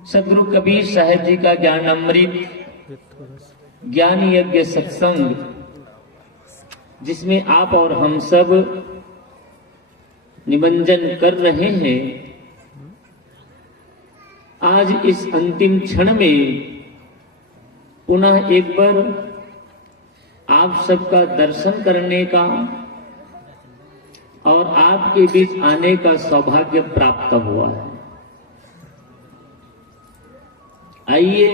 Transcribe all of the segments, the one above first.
सदगुरु कबीर साहब जी का ज्ञान अमृत ज्ञान यज्ञ सत्संग, जिसमें आप और हम सब निमंजन कर रहे हैं, आज इस अंतिम क्षण में पुनः एक बार आप सबका दर्शन करने का और आपके बीच आने का सौभाग्य प्राप्त हुआ है। आइए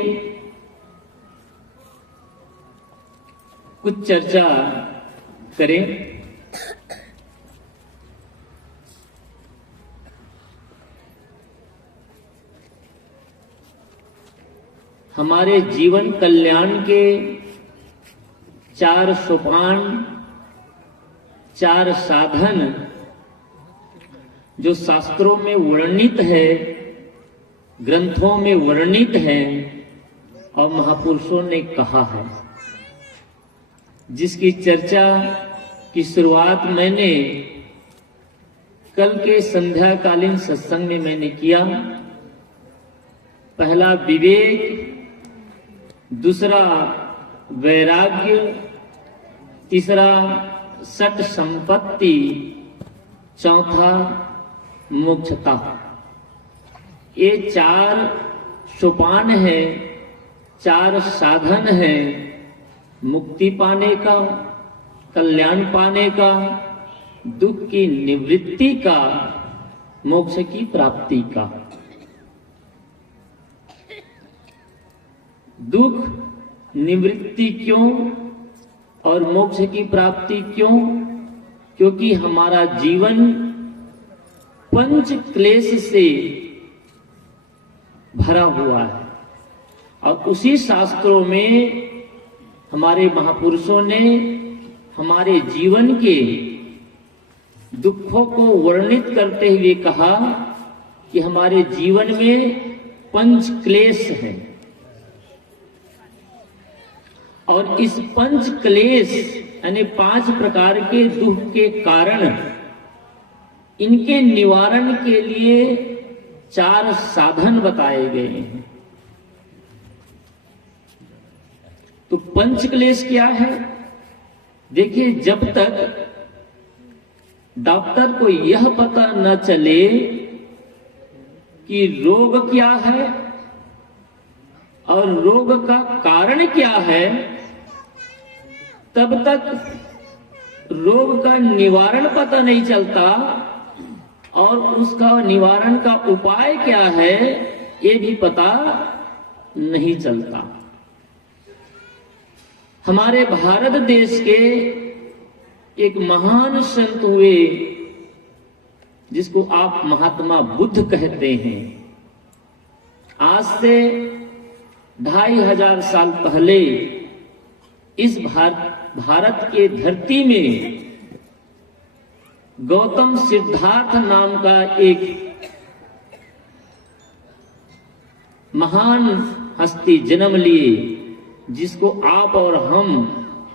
कुछ चर्चा करें। हमारे जीवन कल्याण के 4 सोपान, 4 साधन जो शास्त्रों में वर्णित है, ग्रंथों में वर्णित है और महापुरुषों ने कहा है, जिसकी चर्चा की शुरुआत मैंने कल के संध्याकालीन सत्संग में मैंने किया। पहला विवेक, दूसरा वैराग्य, तीसरा सट संपत्ति, चौथा मोक्षता। ये 4 सोपान है, 4 साधन है मुक्ति पाने का, कल्याण पाने का, दुख की निवृत्ति का, मोक्ष की प्राप्ति का। दुख निवृत्ति क्यों और मोक्ष की प्राप्ति क्यों? क्योंकि हमारा जीवन पंच क्लेश से भरा हुआ है और उसी शास्त्रों में हमारे महापुरुषों ने हमारे जीवन के दुखों को वर्णित करते हुए कहा कि हमारे जीवन में पंच क्लेश है और इस पंच क्लेश यानी 5 प्रकार के दुख के कारण, इनके निवारण के लिए 4 साधन बताए गए हैं। तो पंच क्लेश क्या है? देखिए, जब तक डॉक्टर को यह पता न चले कि रोग क्या है और रोग का कारण क्या है, तब तक रोग का निवारण पता नहीं चलता और उसका निवारण का उपाय क्या है ये भी पता नहीं चलता। हमारे भारत देश के एक महान संत हुए जिसको आप महात्मा बुद्ध कहते हैं। आज से 2500 साल पहले इस भारत के धरती में गौतम सिद्धार्थ नाम का एक महान हस्ती जन्म लिए, जिसको आप और हम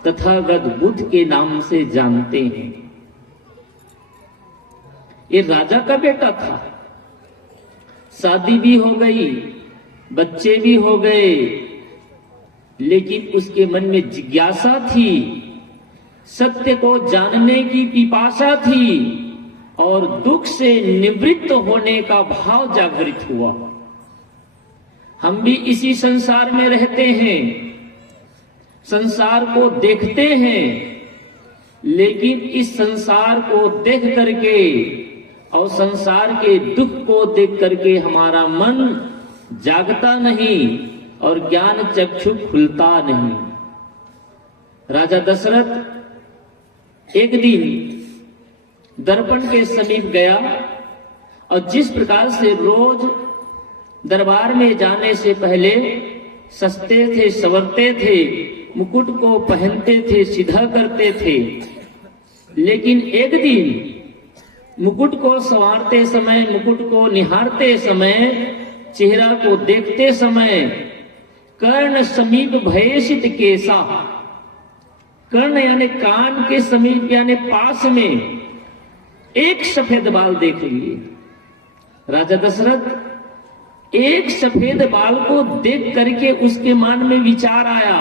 तथागत बुद्ध के नाम से जानते हैं। ये राजा का बेटा था, शादी भी हो गई, बच्चे भी हो गए, लेकिन उसके मन में जिज्ञासा थी, सत्य को जानने की पिपासा थी और दुख से निवृत्त होने का भाव जागृत हुआ। हम भी इसी संसार में रहते हैं, संसार को देखते हैं, लेकिन इस संसार को देख करके और संसार के दुख को देख करके हमारा मन जागता नहीं और ज्ञान चक्षु खुलता नहीं। राजा दशरथ एक दिन दर्पण के समीप गया और जिस प्रकार से रोज दरबार में जाने से पहले सजते थे, संवरते थे, मुकुट को पहनते थे, सीधा करते थे, लेकिन एक दिन मुकुट को संवारते समय, मुकुट को निहारते समय, चेहरा को देखते समय कर्ण समीप भयसित केसा, कर्ण यानी कान के समीप यानी पास में एक सफेद बाल देख लिए। राजा दशरथ एक सफेद बाल को देख करके उसके मन में विचार आया,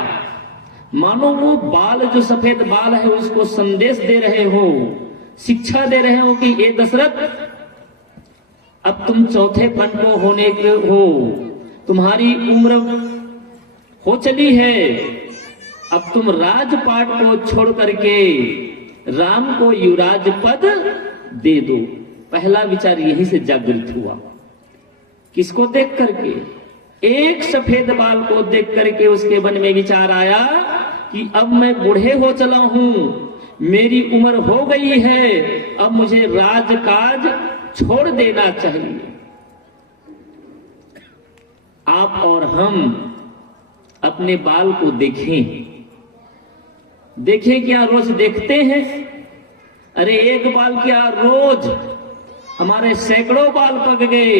मानो वो बाल जो सफेद बाल है उसको संदेश दे रहे हो, शिक्षा दे रहे हो कि ये दशरथ, अब तुम चौथे पन को होने के हो, तुम्हारी उम्र हो चली है, अब तुम राजपाट को छोड़ करके राम को युवराज पद दे दो। पहला विचार यहीं से जागृत हुआ। किसको देख करके? एक सफेद बाल को देख करके उसके मन में विचार आया कि अब मैं बूढ़े हो चला हूं, मेरी उम्र हो गई है, अब मुझे राजकाज छोड़ देना चाहिए। आप और हम अपने बाल को देखें, क्या रोज देखते हैं? अरे एक बाल क्या, रोज हमारे सैकड़ों बाल पक गए,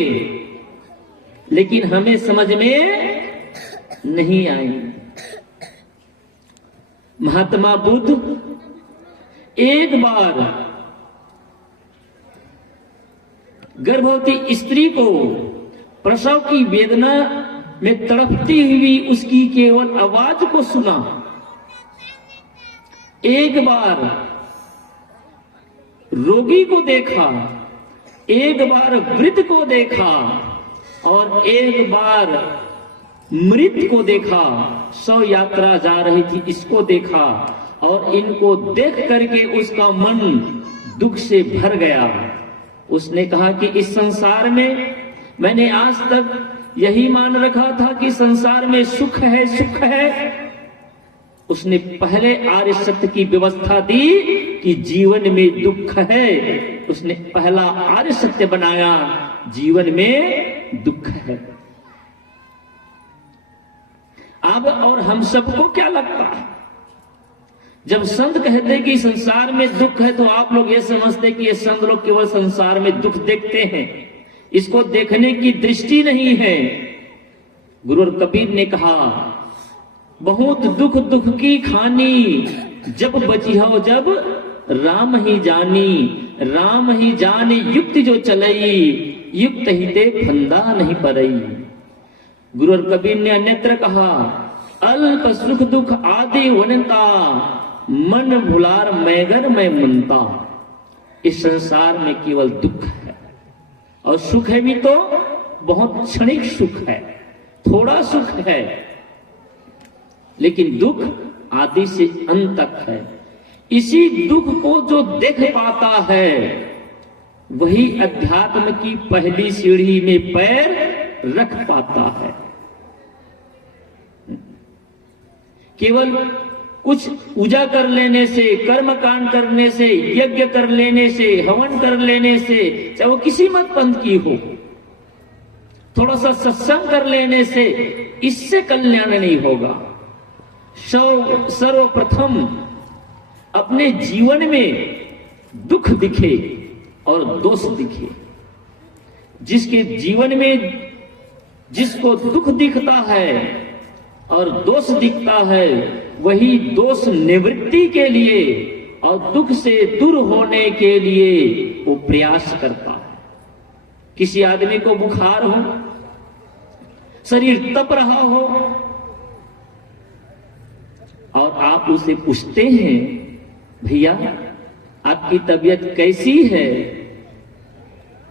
लेकिन हमें समझ में नहीं आई। महात्मा बुद्ध एक बार गर्भवती स्त्री को प्रसव की वेदना में तड़पती हुई उसकी केवल आवाज को सुना, एक बार रोगी को देखा, एक बार वृद्ध को देखा और एक बार मृत को देखा। 100 यात्रा जा रही थी, इसको देखा और इनको देख करके उसका मन दुख से भर गया। उसने कहा कि इस संसार में मैंने आज तक यही मान रखा था कि संसार में सुख है, सुख है। उसने पहले आर्य सत्य की व्यवस्था दी कि जीवन में दुख है, उसने पहला आर्य सत्य बनाया, जीवन में दुख है। अब और हम सबको क्या लगता है, जब संत कहते कि संसार में दुख है तो आप लोग ये समझते कि ये संत लोग केवल संसार में दुख देखते हैं, इसको देखने की दृष्टि नहीं है। गुरु कबीर ने कहा, बहुत दुख दुख की खानी, जब बची हो जब राम ही जानी, राम ही जाने युक्त जो चलई, युक्त ही ते फंदा नहीं परई। गुरु कबीर ने अन्यत्र कहा, अल्प सुख दुख आदि वनता, मन भुलार मैगर मैं मनता। इस संसार में केवल दुख है, और सुख है भी तो बहुत क्षणिक सुख है, थोड़ा सुख है, लेकिन दुख आदि से अंत तक है। इसी दुख को जो देख पाता है वही अध्यात्म की पहली सीढ़ी में पैर रख पाता है। केवल कुछ पूजा कर लेने से, कर्म कांड करने से, यज्ञ कर लेने से, हवन कर लेने से, चाहे वो किसी मत पंथ की हो, थोड़ा सा सत्संग कर लेने से इससे कल्याण नहीं होगा। सर्वप्रथम अपने जीवन में दुख दिखे और दोष दिखे। जिसके जीवन में जिसको दुख दिखता है और दोष दिखता है, वही दोष निवृत्ति के लिए और दुख से दूर होने के लिए वो प्रयास करता है। किसी आदमी को बुखार हो, शरीर तप रहा हो, और आप उसे पूछते हैं, भैया आपकी तबीयत कैसी है,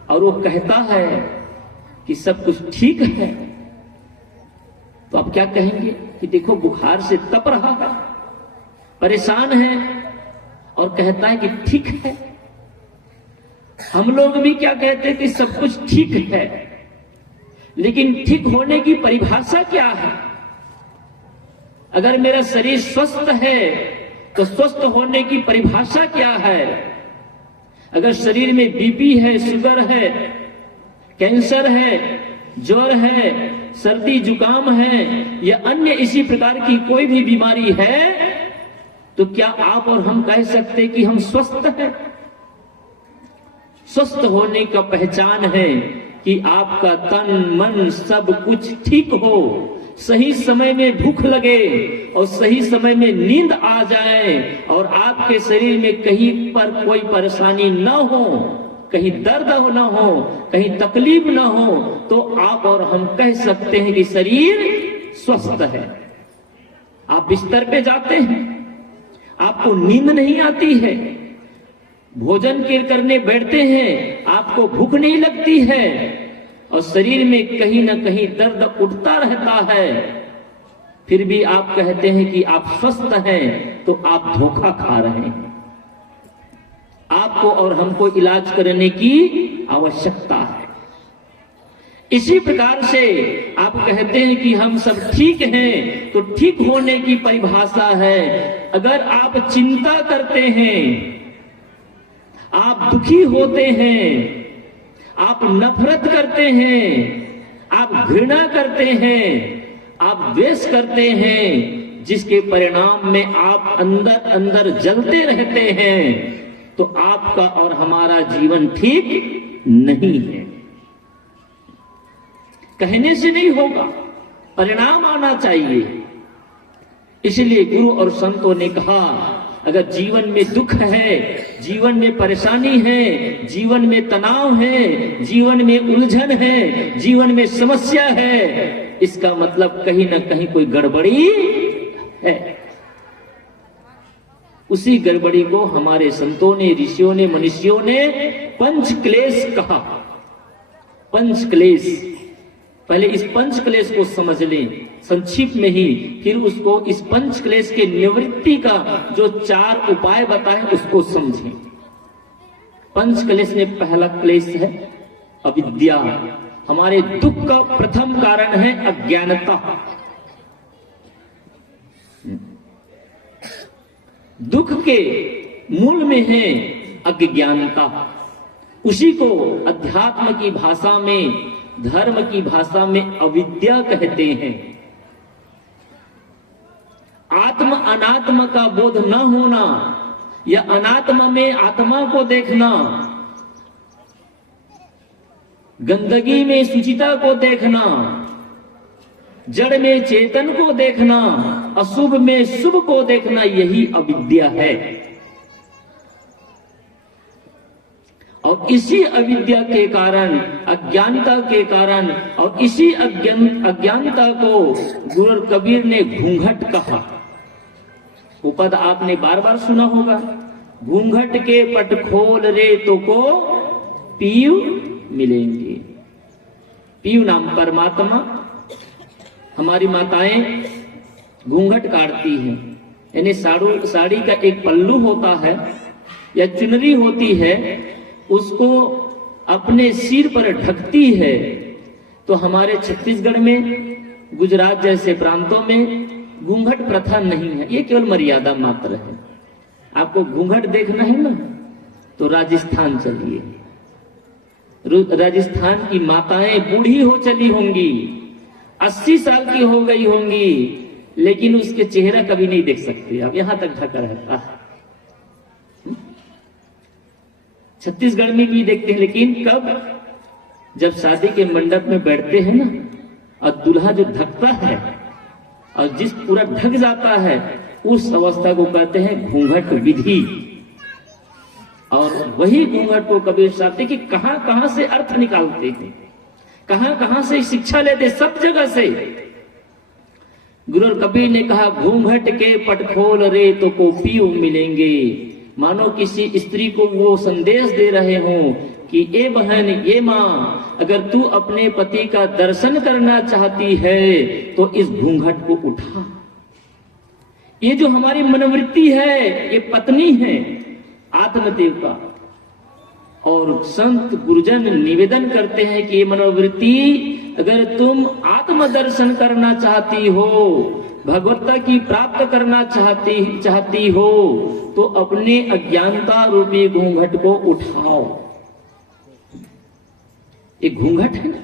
और वो कहता है कि सब कुछ ठीक है, तो आप क्या कहेंगे कि देखो बुखार से तप रहा है, परेशान है, और कहता है कि ठीक है। हम लोग भी क्या कहते हैं कि सब कुछ ठीक है, लेकिन ठीक होने की परिभाषा क्या है? अगर मेरा शरीर स्वस्थ है तो स्वस्थ होने की परिभाषा क्या है? अगर शरीर में बीपी है, शुगर है, कैंसर है, ज्वर है, सर्दी जुकाम है या अन्य इसी प्रकार की कोई भी बीमारी है, तो क्या आप और हम कह सकते कि हम स्वस्थ हैं? स्वस्थ होने का पहचान है कि आपका तन मन सब कुछ ठीक हो, सही समय में भूख लगे और सही समय में नींद आ जाए और आपके शरीर में कहीं पर कोई परेशानी न हो, कहीं दर्द ना हो, कहीं तकलीफ ना हो, तो आप और हम कह सकते हैं कि शरीर स्वस्थ है। आप बिस्तर पे जाते हैं, आपको नींद नहीं आती है, भोजन करने बैठते हैं, आपको भूख नहीं लगती है, और शरीर में कहीं ना कहीं दर्द उठता रहता है, फिर भी आप कहते हैं कि आप स्वस्थ हैं, तो आप धोखा खा रहे हैं। आपको और हमको इलाज करने की आवश्यकता है। इसी प्रकार से आप कहते हैं कि हम सब ठीक हैं, तो ठीक होने की परिभाषा है, अगर आप चिंता करते हैं, आप दुखी होते हैं, आप नफरत करते हैं, आप घृणा करते हैं, आप द्वेष करते हैं, जिसके परिणाम में आप अंदर अंदर जलते रहते हैं, तो आपका और हमारा जीवन ठीक नहीं है। कहने से नहीं होगा, परिणाम आना चाहिए। इसलिए गुरु और संतों ने कहा, अगर जीवन में दुख है, जीवन में परेशानी है, जीवन में तनाव है, जीवन में उलझन है, जीवन में समस्या है, इसका मतलब कहीं ना कहीं कोई गड़बड़ी है। उसी गड़बड़ी को हमारे संतों ने, ऋषियों ने, मनुष्यों ने पंच क्लेश कहा। पंच क्लेश, पहले इस पंच क्लेश को समझ लें संक्षिप्त में ही, फिर उसको इस पंच क्लेश के निवृत्ति का जो 4 उपाय बताए उसको समझें। पंच क्लेश में पहला क्लेश है अविद्या। हमारे दुख का प्रथम कारण है अज्ञानता। दुख के मूल में है अज्ञानता। उसी को अध्यात्म की भाषा में, धर्म की भाषा में अविद्या कहते हैं। आत्म अनात्म का बोध न होना, या अनात्मा में आत्मा को देखना, गंदगी में शुचिता को देखना, जड़ में चेतन को देखना, अशुभ में शुभ को देखना, यही अविद्या है। और इसी अविद्या के कारण, अज्ञानता के कारण, और इसी अज्ञानता को गुरु कबीर ने घूंघट कहा। वो पद आपने बार बार सुना होगा, घूंघट के पट खोल रे तो को पीयू मिलेंगे। पीयू नाम परमात्मा। हमारी माताएं घूंघट काटती हैं, यानी साड़ी का एक पल्लू होता है या चुनरी होती है, उसको अपने सिर पर ढकती है। तो हमारे छत्तीसगढ़ में, गुजरात जैसे प्रांतों में घूंघट प्रथा नहीं है, ये केवल मर्यादा मात्र है। आपको घूंघट देखना है ना, तो राजस्थान चलिए। राजस्थान की माताएं बूढ़ी हो चली होंगी, 80 साल की हो गई होंगी, लेकिन उसके चेहरा कभी नहीं देख सकते आप, यहां तक ढका रहता है। छत्तीसगढ़ में भी देखते हैं, लेकिन कब? जब शादी के मंडप में बैठते हैं ना, और दूल्हा जो ढकता है और जिस पूरा ढक जाता है, उस अवस्था को कहते हैं घूंघट विधि। और वही घूंघट को कबीर साहब कि कहां कहां से अर्थ निकालते हैं, कहां कहां से शिक्षा लेते, सब जगह से। गुरु कबीर ने कहा, घूंघट के पट खोल रे तो को पीयू मिलेंगे। मानो किसी स्त्री को वो संदेश दे रहे हो कि ए बहन, ये माँ, अगर तू अपने पति का दर्शन करना चाहती है तो इस घूंघट को उठा। ये जो हमारी मनोवृत्ति है, ये पत्नी है आत्मदेव का। और संत गुरुजन निवेदन करते हैं कि ये मनोवृत्ति, अगर तुम आत्मदर्शन करना चाहती हो, भगवत्ता की प्राप्त करना चाहती हो, तो अपने अज्ञानता रूपी घूंघट को उठाओ। एक घूंघट है ना,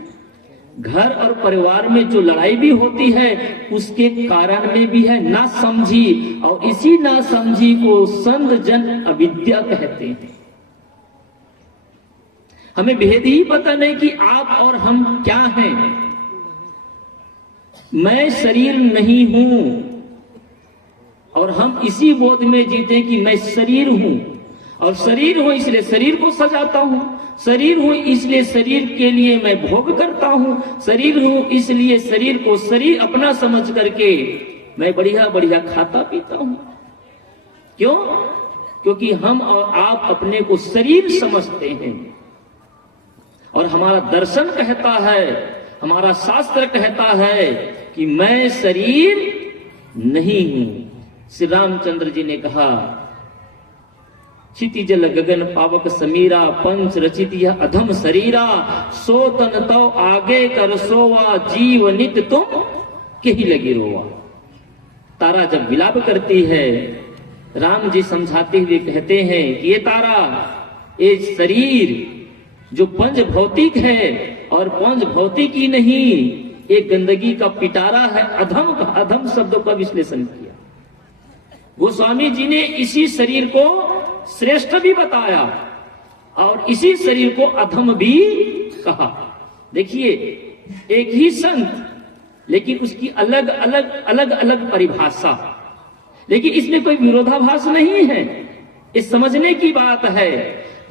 घर और परिवार में जो लड़ाई भी होती है, उसके कारण में भी है ना समझी, और इसी ना समझी को संत जन अविद्या कहते हैं। हमें भेद ही पता नहीं कि आप और हम क्या हैं। मैं शरीर नहीं हूं, और हम इसी बोध में जीते कि मैं शरीर हूं, और शरीर हूं इसलिए शरीर को सजाता हूं, शरीर हूं इसलिए शरीर के लिए मैं भोग करता हूं, शरीर हूं इसलिए शरीर को शरीर अपना समझ करके मैं बढ़िया बढ़िया खाता पीता हूं। क्यों? क्योंकि हम और आप अपने को शरीर समझते हैं और हमारा दर्शन कहता है, हमारा शास्त्र कहता है कि मैं शरीर नहीं हूं। श्री रामचंद्र जी ने कहा, क्षिति जल गगन पावक समीरा, पंच रचित यह अधम शरीरा, सो तन तो आगे कर सोवा, जीव नित तुम कही लगी रोवा। तारा जब विलाप करती है, राम जी समझाते हुए कहते हैं कि ये तारा, ये शरीर जो पंच भौतिक है और पंच भौतिक ही नहीं, एक गंदगी का पिटारा है। अधम का, अधम शब्दों का विश्लेषण किया। गोस्वामी जी ने इसी शरीर को श्रेष्ठ भी बताया और इसी शरीर को अधम भी कहा। देखिए, एक ही संत लेकिन उसकी अलग अलग परिभाषा, लेकिन इसमें कोई विरोधाभास नहीं है। इस समझने की बात है,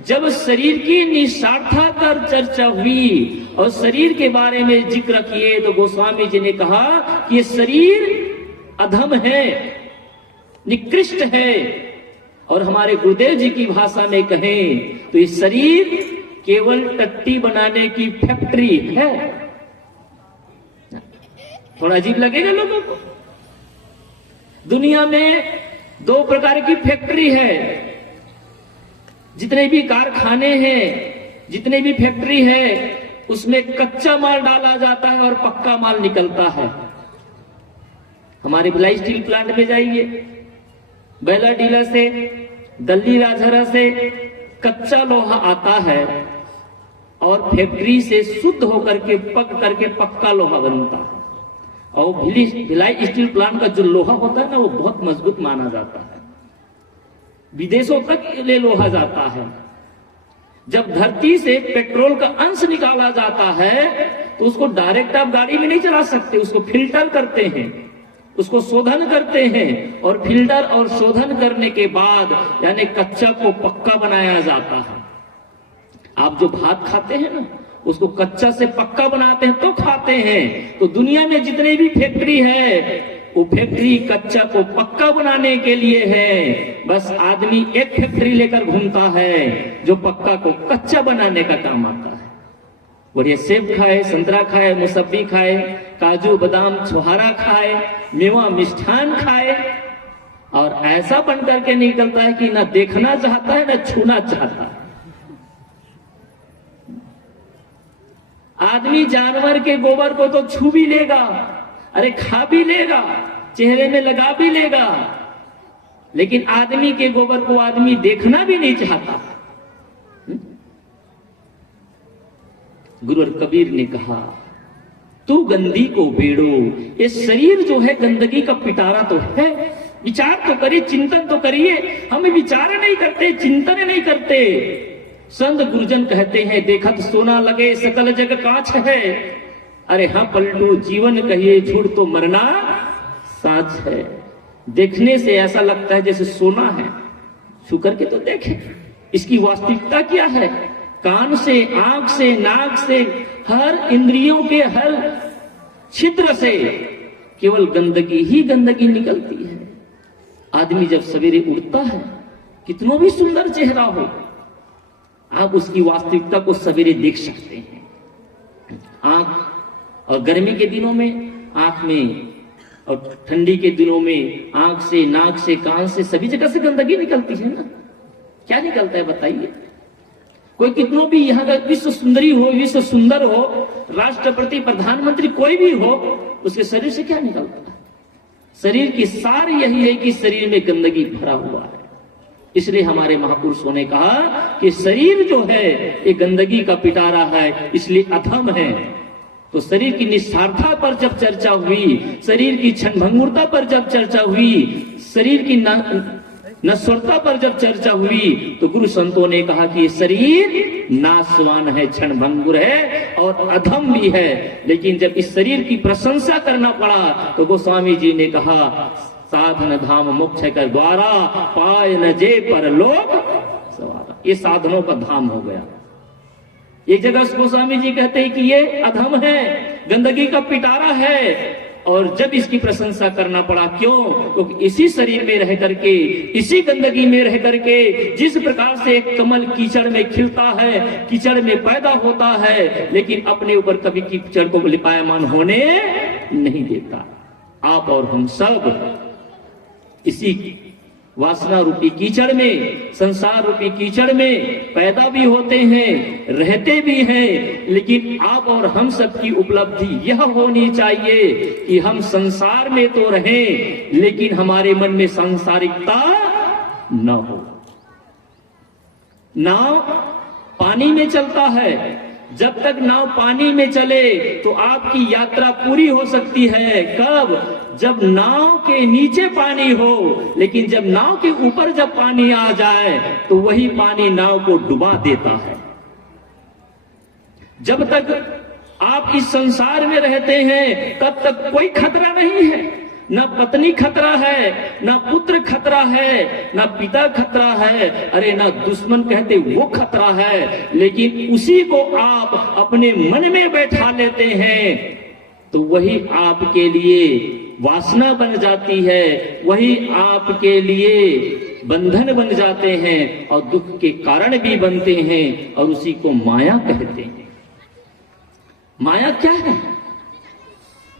जब शरीर की निस्वार्थकर चर्चा हुई और शरीर के बारे में जिक्र किए तो गोस्वामी जी ने कहा कि ये शरीर अधम है, निकृष्ट है। और हमारे गुरुदेव जी की भाषा में कहें तो ये शरीर केवल टट्टी बनाने की फैक्ट्री है। थोड़ा अजीब लगेगा लोगों को। दुनिया में दो प्रकार की फैक्ट्री है। जितने भी कारखाने हैं, जितने भी फैक्ट्री है, उसमें कच्चा माल डाला जाता है और पक्का माल निकलता है। हमारे भिलाई स्टील प्लांट में जाइए, बेला डीलर से, दल्ली राजहरा से कच्चा लोहा आता है और फैक्ट्री से शुद्ध होकर के पक करके पक्का लोहा बनता है। और भिलाई स्टील प्लांट का जो लोहा होता है ना, वो बहुत मजबूत माना जाता है, विदेशों तक ले लोहा जाता है। जब धरती से पेट्रोल का अंश निकाला जाता है तो उसको डायरेक्ट आप गाड़ी में नहीं चला सकते, उसको फिल्टर करते हैं, उसको शोधन करते हैं और फिल्टर और शोधन करने के बाद यानी कच्चा को पक्का बनाया जाता है। आप जो भात खाते हैं ना, उसको कच्चा से पक्का बनाते हैं तो खाते हैं। तो दुनिया में जितने भी फैक्ट्री है, वो फैक्ट्री कच्चा को पक्का बनाने के लिए है। बस आदमी एक फैक्ट्री लेकर घूमता है जो पक्का को कच्चा बनाने का काम आता है। बढ़िया सेब खाए, संतरा खाए, मौसम्बी खाए, काजू बादाम छुहारा खाए, मेवा मिष्ठान खाए और ऐसा बन करके निकलता है कि ना देखना चाहता है ना छूना चाहता है। आदमी जानवर के गोबर को तो छू भी लेगा, अरे खा भी लेगा, चेहरे में लगा भी लेगा, लेकिन आदमी के गोबर को आदमी देखना भी नहीं चाहता। गुरु कबीर ने कहा, तू गंदी को बेड़ो। ये शरीर जो है गंदगी का पिटारा तो है। विचार तो करिए, चिंतन तो करिए। हम विचार नहीं करते, चिंतन नहीं करते। संत गुरुजन कहते हैं, देखत सोना लगे सकल जग कांच है। अरे हाँ पलटू, जीवन कहिए झूठ तो मरना साच है। देखने से ऐसा लगता है जैसे सोना है, छू करके तो देखें इसकी वास्तविकता क्या है। कान से, आंख से, नाक से, हर इंद्रियों के हर छिद्र से केवल गंदगी ही गंदगी निकलती है। आदमी जब सवेरे उठता है, कितना भी सुंदर चेहरा हो, आप उसकी वास्तविकता को सवेरे देख सकते हैं। आंख और गर्मी के दिनों में आंख में और ठंडी के दिनों में आंख से, नाक से, कान से, सभी जगह से गंदगी निकलती है ना। क्या निकलता है बताइए। कोई कितनों भी यहाँ का विश्व सुंदरी हो, विश्व सुंदर हो, राष्ट्रपति, प्रधानमंत्री कोई भी हो, उसके शरीर से क्या निकलता है। शरीर की सार यही है कि शरीर में गंदगी भरा हुआ है। इसलिए हमारे महापुरुषों ने कहा कि शरीर जो है ये गंदगी का पिटारा है, इसलिए अधम है। तो शरीर की निस्वार्थता पर जब चर्चा हुई, शरीर की क्षणभंगुरता पर जब चर्चा हुई, शरीर की नश्वरता पर जब चर्चा हुई, तो गुरु संतों ने कहा कि ये शरीर नाशवान है, क्षणभंगुर है और अधम भी है। लेकिन जब इस शरीर की प्रशंसा करना पड़ा तो गोस्वामी जी ने कहा, साधन धाम मोक्ष कर द्वारा, पाय न जे पर लोक सवारा। ये साधनों का धाम हो गया। एक जगह गोस्वामी जी कहते हैं कि ये अधम है, गंदगी का पिटारा है, और जब इसकी प्रशंसा करना पड़ा, क्यों? क्योंकि इसी शरीर में रह करके, इसी गंदगी में रह करके, जिस प्रकार से एक कमल कीचड़ में खिलता है, कीचड़ में पैदा होता है, लेकिन अपने ऊपर कभी कीचड़ को लिपायमान होने नहीं देता। आप और हम सब इसी वासना रूपी कीचड़ में, संसार रूपी कीचड़ में पैदा भी होते हैं, रहते भी हैं, लेकिन आप और हम सब की उपलब्धि यह होनी चाहिए कि हम संसार में तो रहें, लेकिन हमारे मन में सांसारिकता न हो। नाव पानी में चलता है, जब तक नाव पानी में चले तो आपकी यात्रा पूरी हो सकती है। कब? जब नाव के नीचे पानी हो, लेकिन जब नाव के ऊपर जब पानी आ जाए तो वही पानी नाव को डुबा देता है। जब तक आप इस संसार में रहते हैं तब तक कोई खतरा नहीं है, ना पत्नी खतरा है, ना पुत्र खतरा है, ना पिता खतरा है, अरे ना दुश्मन कहते वो खतरा है। लेकिन उसी को आप अपने मन में बैठा लेते हैं तो वही आपके लिए वासना बन जाती है, वही आपके लिए बंधन बन जाते हैं और दुख के कारण भी बनते हैं, और उसी को माया कहते हैं। माया क्या है?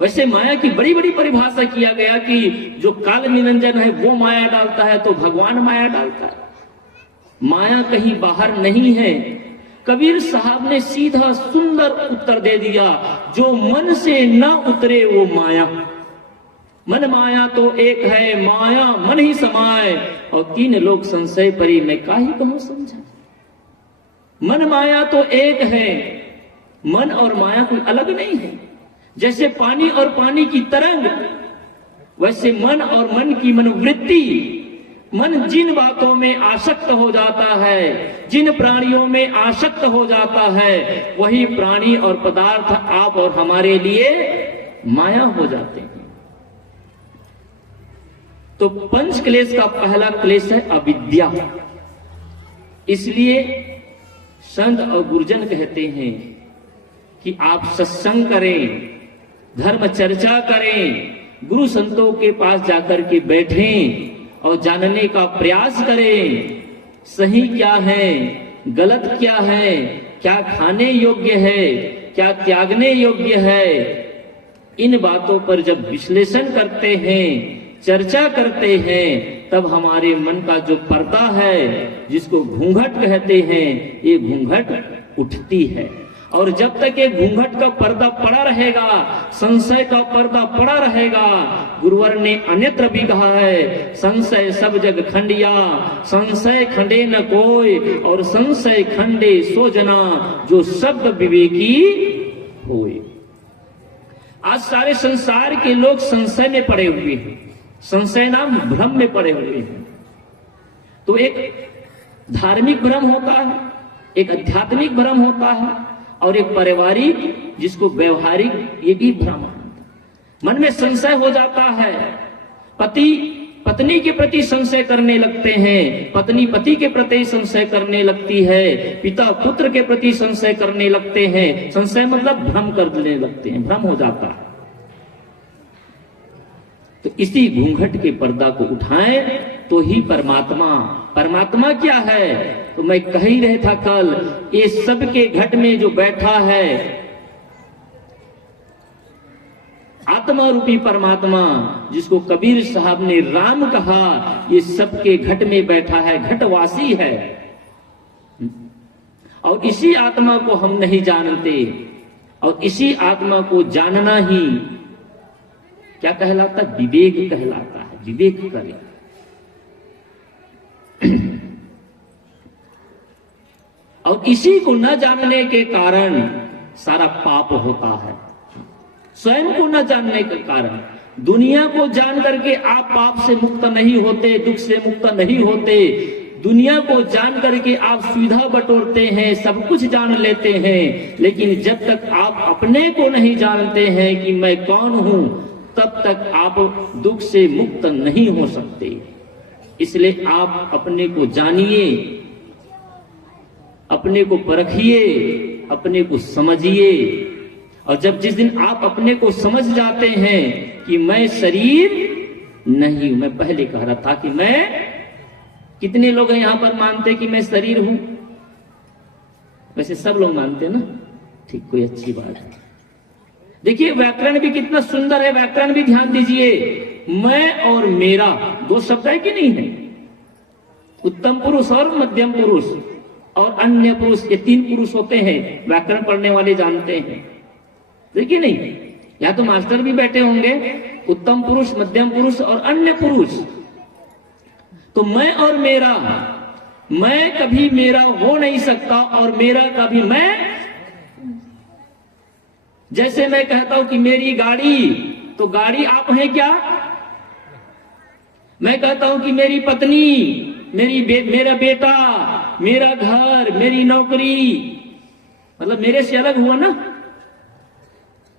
वैसे माया की बड़ी बड़ी परिभाषा किया गया कि जो काल निरंजन है वो माया डालता है तो भगवान माया डालता है। माया कहीं बाहर नहीं है। कबीर साहब ने सीधा सुंदर उत्तर दे दिया, जो मन से न उतरे वो माया। मन माया तो एक है, माया मन ही समाए, और तीन लोग संशय परी मैं काहे कहूं समझा। मन माया तो एक है, मन और माया कोई अलग नहीं है। जैसे पानी और पानी की तरंग, वैसे मन और मन की मनोवृत्ति। मन जिन बातों में आसक्त हो जाता है, जिन प्राणियों में आसक्त हो जाता है, वही प्राणी और पदार्थ आप और हमारे लिए माया हो जाते हैं। तो पंच क्लेश का पहला क्लेश है अविद्या। इसलिए संत और गुरुजन कहते हैं कि आप सत्संग करें, धर्म चर्चा करें, गुरु संतों के पास जाकर के बैठें और जानने का प्रयास करें, सही क्या है, गलत क्या है, क्या खाने योग्य है, क्या त्यागने योग्य है। इन बातों पर जब विश्लेषण करते हैं, चर्चा करते हैं, तब हमारे मन का जो पर्दा है, जिसको घूंघट कहते हैं, ये घूंघट उठती है। और जब तक ये घूंघट का पर्दा पड़ा रहेगा, संशय का पर्दा पड़ा रहेगा, गुरुवर ने अन्यत्र भी कहा है, संशय सब जग खंडिया, संशय खंडे न कोई, और संशय खंडे सो जना जो शब्द विवेकी होए। आज सारे संसार के लोग संशय में पड़े हुए हैं, संशय नाम भ्रम में पड़े हुए हैं। तो एक धार्मिक भ्रम होता है, एक आध्यात्मिक भ्रम होता है, और एक पारिवारिक, जिसको व्यवहारिक, ये भी भ्रम है। मन में संशय हो जाता है, पति पत्नी के प्रति संशय करने लगते हैं, पत्नी पति के प्रति संशय करने लगती है, पिता पुत्र के प्रति संशय करने लगते हैं। संशय मतलब भ्रम करने लगते हैं, भ्रम हो जाता है। तो इसी घूंघट के पर्दा को उठाएं तो ही परमात्मा क्या है? तो मैं कह ही रहा था कल, ये सबके घट में जो बैठा है आत्मा रूपी परमात्मा, जिसको कबीर साहब ने राम कहा, ये सबके घट में बैठा है, घटवासी है। और इसी आत्मा को हम नहीं जानते, और इसी आत्मा को जानना ही क्या कहलाता है? विवेक कहलाता है। विवेक करें। और इसी को न जानने के कारण सारा पाप होता है। स्वयं को न जानने के कारण, दुनिया को जान करके आप पाप से मुक्त नहीं होते, दुख से मुक्त नहीं होते। दुनिया को जान करके आप सुविधा बटोरते हैं, सब कुछ जान लेते हैं, लेकिन जब तक आप अपने को नहीं जानते हैं कि मैं कौन हूं, तब तक आप दुख से मुक्त नहीं हो सकते। इसलिए आप अपने को जानिए, अपने को परखिए, अपने को समझिए। और जब जिस दिन आप अपने को समझ जाते हैं कि मैं शरीर नहीं हूं, मैं पहले कह रहा था कि मैं, कितने लोग हैं यहां पर मानते कि मैं शरीर हूं? वैसे सब लोग मानते हैं ना, ठीक, कोई अच्छी बात है। देखिए व्याकरण भी कितना सुंदर है, व्याकरण भी ध्यान दीजिए। मैं और मेरा दो शब्द है कि नहीं है? उत्तम पुरुष और मध्यम पुरुष और अन्य पुरुष, ये तीन पुरुष होते हैं, व्याकरण पढ़ने वाले जानते हैं, देखिए नहीं? या तो मास्टर भी बैठे होंगे, उत्तम पुरुष, मध्यम पुरुष और अन्य पुरुष। तो मैं और मेरा, मैं कभी मेरा हो नहीं सकता और मेरा कभी मैं। जैसे मैं कहता हूं कि मेरी गाड़ी, तो गाड़ी आप हैं क्या? मैं कहता हूं कि मेरी पत्नी, मेरा बेटा, मेरा घर, मेरी नौकरी, मतलब मेरे से अलग हुआ ना?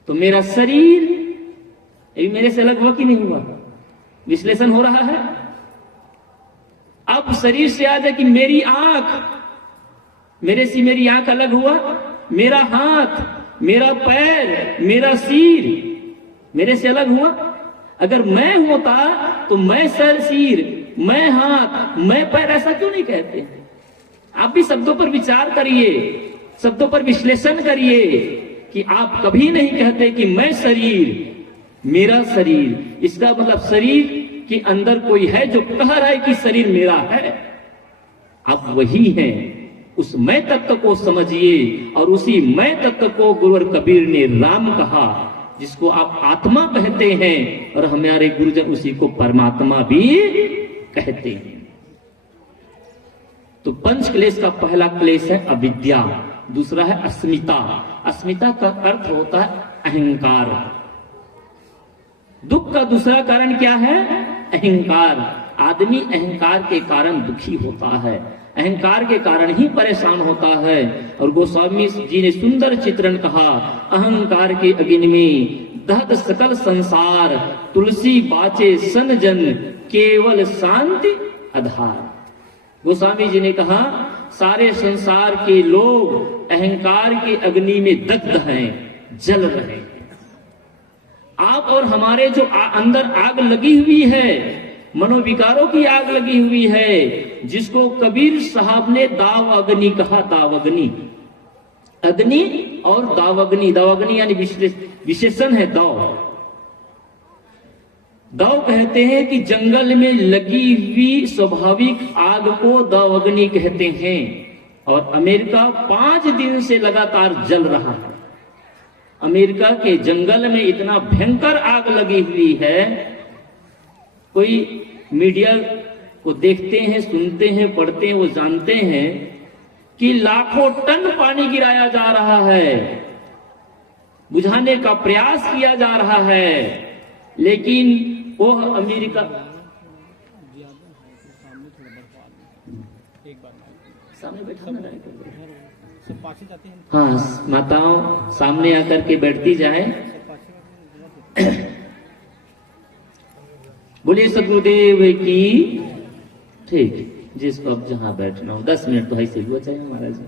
तो मेरा शरीर ये मेरे से अलग हुआ कि नहीं हुआ? विश्लेषण हो रहा है। अब शरीर से आ जाए कि मेरी आंख, मेरे से मेरी आंख अलग हुआ, मेरा हाथ, मेरा पैर, मेरा सिर मेरे से अलग हुआ। अगर मैं होता तो मैं सिर, मैं हाथ, मैं पैर, ऐसा क्यों नहीं कहते? आप भी शब्दों पर विचार करिए, शब्दों पर विश्लेषण करिए कि आप कभी नहीं कहते कि मैं शरीर, मेरा शरीर। इसका मतलब शरीर के अंदर कोई है जो कह रहा है कि शरीर मेरा है। आप वही हैं, उस मैं तत्व को समझिए। और उसी मैं तत्व को गुरुवर कबीर ने राम कहा, जिसको आप आत्मा कहते हैं, और हमारे गुरुजन उसी को परमात्मा भी कहते हैं। तो पंच क्लेश का पहला क्लेश है अविद्या, दूसरा है अस्मिता। अस्मिता का अर्थ होता है अहंकार। दुख का दूसरा कारण क्या है? अहंकार। आदमी अहंकार के कारण दुखी होता है, अहंकार के कारण ही परेशान होता है। और गोस्वामी जी ने सुंदर चित्रण कहा, अहंकार के अग्नि में दहत सकल संसार, तुलसी बाचे सन जन, केवल शांति आधार। गोस्वामी जी ने कहा, सारे संसार के लोग अहंकार के अग्नि में दग्ध हैं, जल रहे हैं। आप और हमारे जो अंदर आग लगी हुई है, मनोविकारों की आग लगी हुई है, जिसको कबीर साहब ने दाव अग्नि कहा। दाव अग्नि, अग्नि और दावग्नि, दावग्नि यानी विशेषण है दाव। दाव कहते हैं कि जंगल में लगी हुई स्वाभाविक आग को दावग्नि कहते हैं। और अमेरिका 5 दिन से लगातार जल रहा है। अमेरिका के जंगल में इतना भयंकर आग लगी हुई है, कोई मीडिया को देखते हैं, सुनते हैं, पढ़ते हैं, वो जानते हैं कि लाखों टन पानी गिराया जा रहा है, बुझाने का प्रयास किया जा रहा है, लेकिन वो अमेरिका सामने बैठा, हाँ, माताओं सामने आकर के बैठती जाए। बोलिए सदगुरुदेव की। ठीक, जिसको अब जहां बैठना हो, 10 मिनट तो ऐसे हुआ चाहिए महाराज।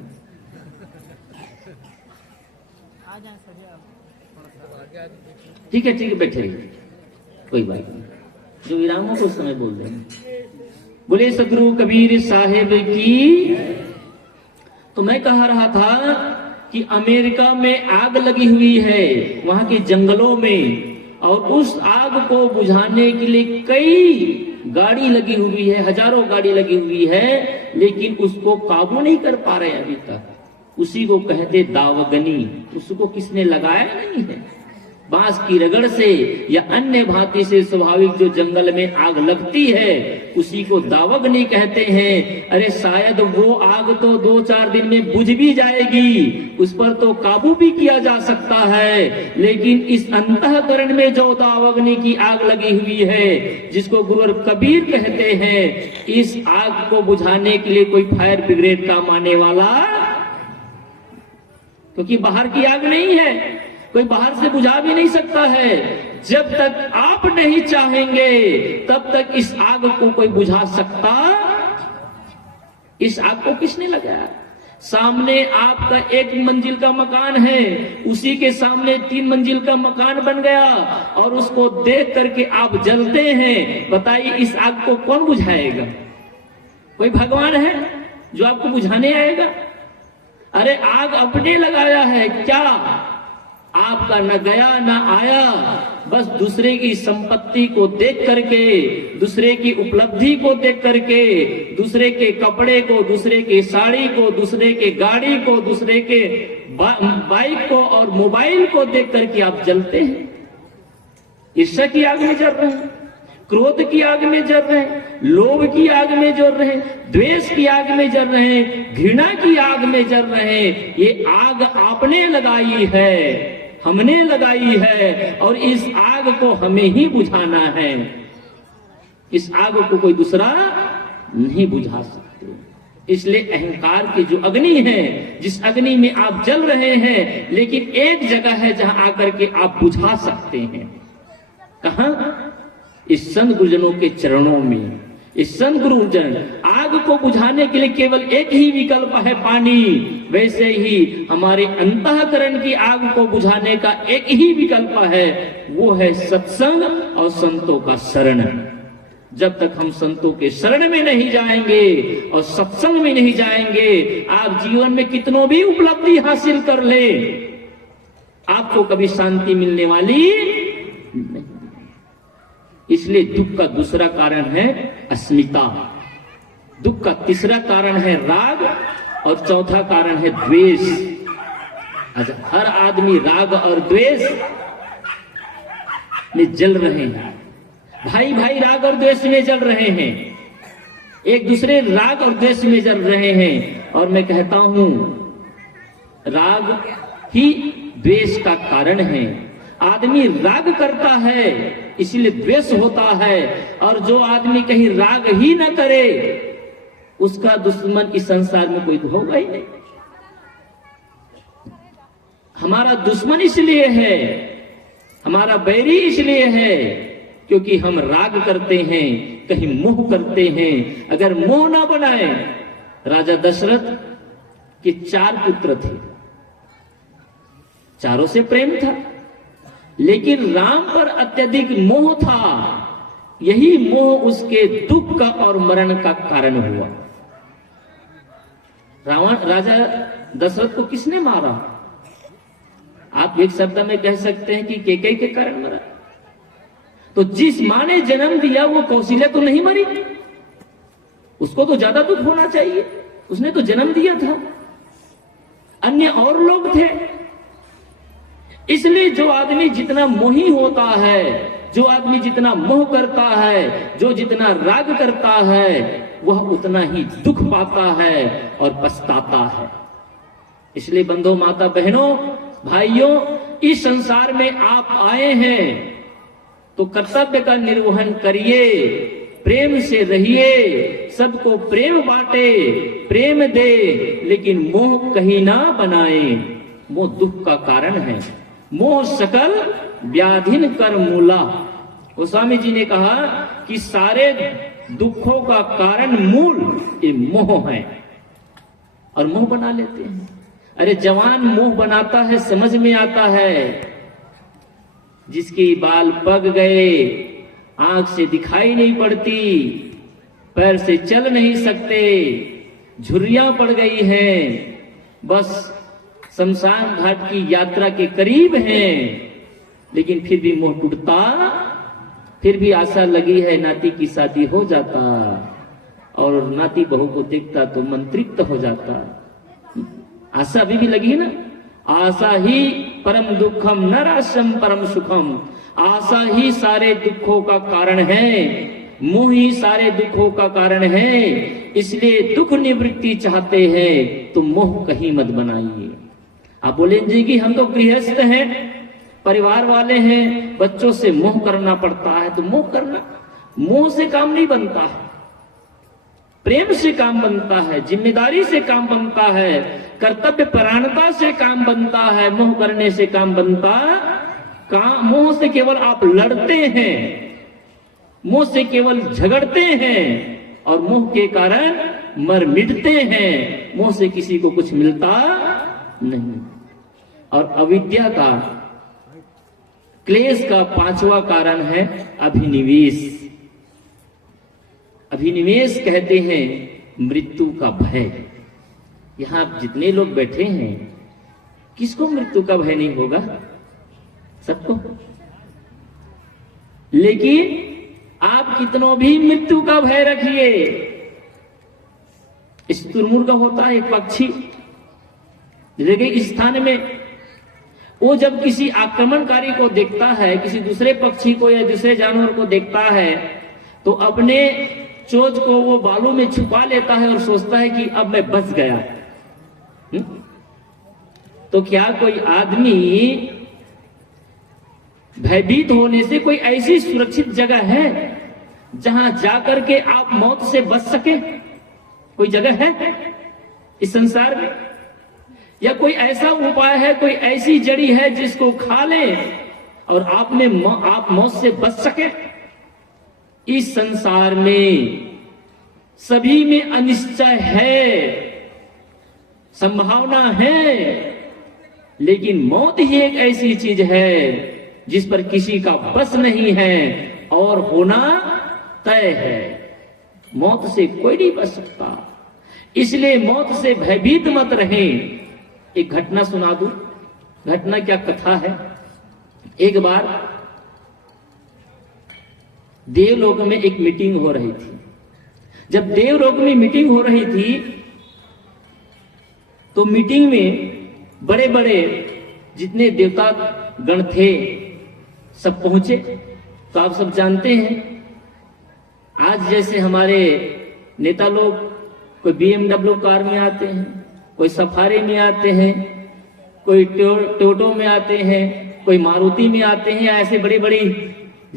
ठीक है, ठीक है, बैठे रहिए, कोई बात नहीं, जो विराम हो तो उस समय बोल देंगे। बोले सदगुरु कबीर साहेब की। तो मैं कह रहा था कि अमेरिका में आग लगी हुई है, वहां के जंगलों में, और उस आग को बुझाने के लिए कई गाड़ी लगी हुई है, हजारों गाड़ी लगी हुई है, लेकिन उसको काबू नहीं कर पा रहे अभी तक। उसी को कहते दावग्नि। उसको किसने लगाया नहीं है? बांस की रगड़ से या अन्य भांति से स्वाभाविक जो जंगल में आग लगती है, उसी को दावग्नि कहते हैं। अरे शायद वो आग तो 2-4 दिन में बुझ भी जाएगी, उस पर तो काबू भी किया जा सकता है, लेकिन इस अंतःकरण में जो दावग्नि की आग लगी हुई है, जिसको गुरु कबीर कहते हैं, इस आग को बुझाने के लिए कोई फायर ब्रिगेड काम आने वाला, क्योंकि बाहर की आग नहीं है, कोई बाहर से बुझा भी नहीं सकता है। जब तक आप नहीं चाहेंगे तब तक इस आग को कोई बुझा सकता? इस आग को किसने लगाया? सामने आपका 1 मंजिल का मकान है, उसी के सामने 3 मंजिल का मकान बन गया और उसको देख करके आप जलते हैं। बताइए इस आग को कौन बुझाएगा? कोई भगवान है जो आपको बुझाने आएगा? अरे आग अपने लगाया है क्या? आपका न गया न आया, बस दूसरे की संपत्ति को देख करके, दूसरे की उपलब्धि को देख करके, दूसरे के कपड़े को, दूसरे की साड़ी को, दूसरे के गाड़ी को, दूसरे के बाइक को और मोबाइल को देख करके आप जलते हैं। ईर्ष्या की आग में जल रहे हैं, क्रोध की आग में जल रहे हैं, लोभ की आग में जल रहे हैं, द्वेष की आग में जल रहे हैं, घृणा की आग में जल रहे हैं। ये आग आपने लगाई है, हमने लगाई है और इस आग को हमें ही बुझाना है। इस आग को कोई दूसरा नहीं बुझा सकते। इसलिए अहंकार की जो अग्नि है, जिस अग्नि में आप जल रहे हैं, लेकिन एक जगह है जहां आकर के आप बुझा सकते हैं। कहां? इस संत गुरुजनों के चरणों में। इस संत गुरुजन आग को बुझाने के लिए केवल एक ही विकल्प है, पानी। वैसे ही हमारे अंतःकरण की आग को बुझाने का एक ही विकल्प है, वो है सत्संग और संतों का शरण। जब तक हम संतों के शरण में नहीं जाएंगे और सत्संग में नहीं जाएंगे, आप जीवन में कितनों भी उपलब्धि हासिल कर ले, आपको कभी शांति मिलने वाली नहीं। इसलिए दुख का दूसरा कारण है अस्मिता, दुख का तीसरा कारण है राग और चौथा कारण है द्वेष। अच्छा, हर आदमी राग और द्वेष में जल रहे हैं। भाई भाई राग और द्वेष में जल रहे हैं, एक दूसरे राग और द्वेष में जल रहे हैं। और मैं कहता हूं राग ही द्वेष का कारण है। आदमी राग करता है इसलिए द्वेष होता है, और जो आदमी कहीं राग ही न करे उसका दुश्मन इस संसार में कोई होगा ही नहीं। हमारा दुश्मन इसलिए है, हमारा बैरी इसलिए है क्योंकि हम राग करते हैं, कहीं मोह करते हैं। अगर मोह ना बनाए, राजा दशरथ के 4 पुत्र थे, चारों से प्रेम था, लेकिन राम पर अत्यधिक मोह था। यही मोह उसके दुख का और मरण का कारण हुआ। राजा दशरथ को किसने मारा? आप एक शब्द में कह सकते हैं कि कैकेयी के कारण मरा। तो जिस मां ने जन्म दिया वो कौशल्या तो नहीं मरी, उसको तो ज्यादा दुख होना चाहिए, उसने तो जन्म दिया था। अन्य और लोग थे। इसलिए जो आदमी जितना मोही होता है, जो आदमी जितना मोह करता है, जो जितना राग करता है, वह उतना ही दुख पाता है और पछताता है। इसलिए बंधु, माता, बहनों, भाइयों, इस संसार में आप आए हैं तो कर्तव्य का निर्वहन करिए, प्रेम से रहिए, सबको प्रेम बांटे, प्रेम दे, लेकिन मोह कहीं ना बनाए। मोह दुख का कारण है। मोह सकल व्याधिन कर मूला। गोस्वामी जी ने कहा कि सारे दुखों का कारण मूल ये मोह है, और मोह बना लेते हैं। अरे जवान मोह बनाता है, समझ में आता है। जिसके बाल पक गए, आंख से दिखाई नहीं पड़ती, पैर से चल नहीं सकते, झुर्रियां पड़ गई हैं, बस शमशान घाट की यात्रा के करीब हैं, लेकिन फिर भी मोह टूटता, फिर भी आशा लगी है नाती की शादी हो जाता, और नाती बहू को देखता तो मन तृप्त हो जाता। आशा अभी भी लगी है ना। आशा ही परम दुखम नराशम परम सुखम। आशा ही सारे दुखों का कारण है, मोह ही सारे दुखों का कारण है। इसलिए दुख निवृत्ति चाहते हैं तो मोह कहीं मत बनाइए। आप बोले जी कि हम तो गृहस्थ हैं, परिवार वाले हैं, बच्चों से मोह करना पड़ता है। तो मोह करना, मोह से काम नहीं बनता है, प्रेम से काम बनता है, जिम्मेदारी से काम बनता है, कर्तव्य परायणता से काम बनता है। मोह करने से काम बनता मोह से केवल आप लड़ते हैं, मोह से केवल झगड़ते हैं, और मोह के कारण मर मिटते हैं, मोह से किसी को कुछ मिलता नहीं। और अविद्या का, क्लेश का पांचवा कारण है अभिनिवेश। अभिनिवेश कहते हैं मृत्यु का भय। यहां जितने लोग बैठे हैं, किसको मृत्यु का भय नहीं होगा? सबको। लेकिन आप कितनों भी मृत्यु का भय रखिए, शुतुरमुर्ग होता है एक पक्षी, जैसे इस स्थान में वो जब किसी आक्रमणकारी को देखता है, किसी दूसरे पक्षी को या दूसरे जानवर को देखता है, तो अपने चोंच को वो बालू में छुपा लेता है और सोचता है कि अब मैं बच गया। तो क्या कोई आदमी भयभीत होने से कोई ऐसी सुरक्षित जगह है जहां जाकर के आप मौत से बच सके? कोई जगह है इस संसार में? या कोई ऐसा उपाय है, कोई ऐसी जड़ी है जिसको खा ले और आप मौत से बच सके? इस संसार में सभी में अनिश्चय है, संभावना है, लेकिन मौत ही एक ऐसी चीज है जिस पर किसी का बस नहीं है और होना तय है। मौत से कोई नहीं बच सकता, इसलिए मौत से भयभीत मत रहें। एक घटना सुना दूं। घटना क्या, कथा है। एक बार देवलोक में एक मीटिंग हो रही थी। जब देवलोक में मीटिंग हो रही थी तो मीटिंग में बड़े बड़े जितने देवता गण थे सब पहुंचे। तो आप सब जानते हैं, आज जैसे हमारे नेता लोग कोई BMW कार में आते हैं, कोई सफारी में आते हैं, कोई टोटो में आते हैं, कोई मारुति में आते हैं, ऐसे बड़ी बड़ी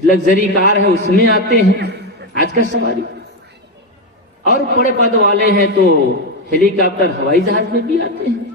लग्जरी कार है उसमें आते हैं आज का सवारी। और बड़े पद वाले हैं तो हेलीकॉप्टर, हवाई जहाज में भी आते हैं।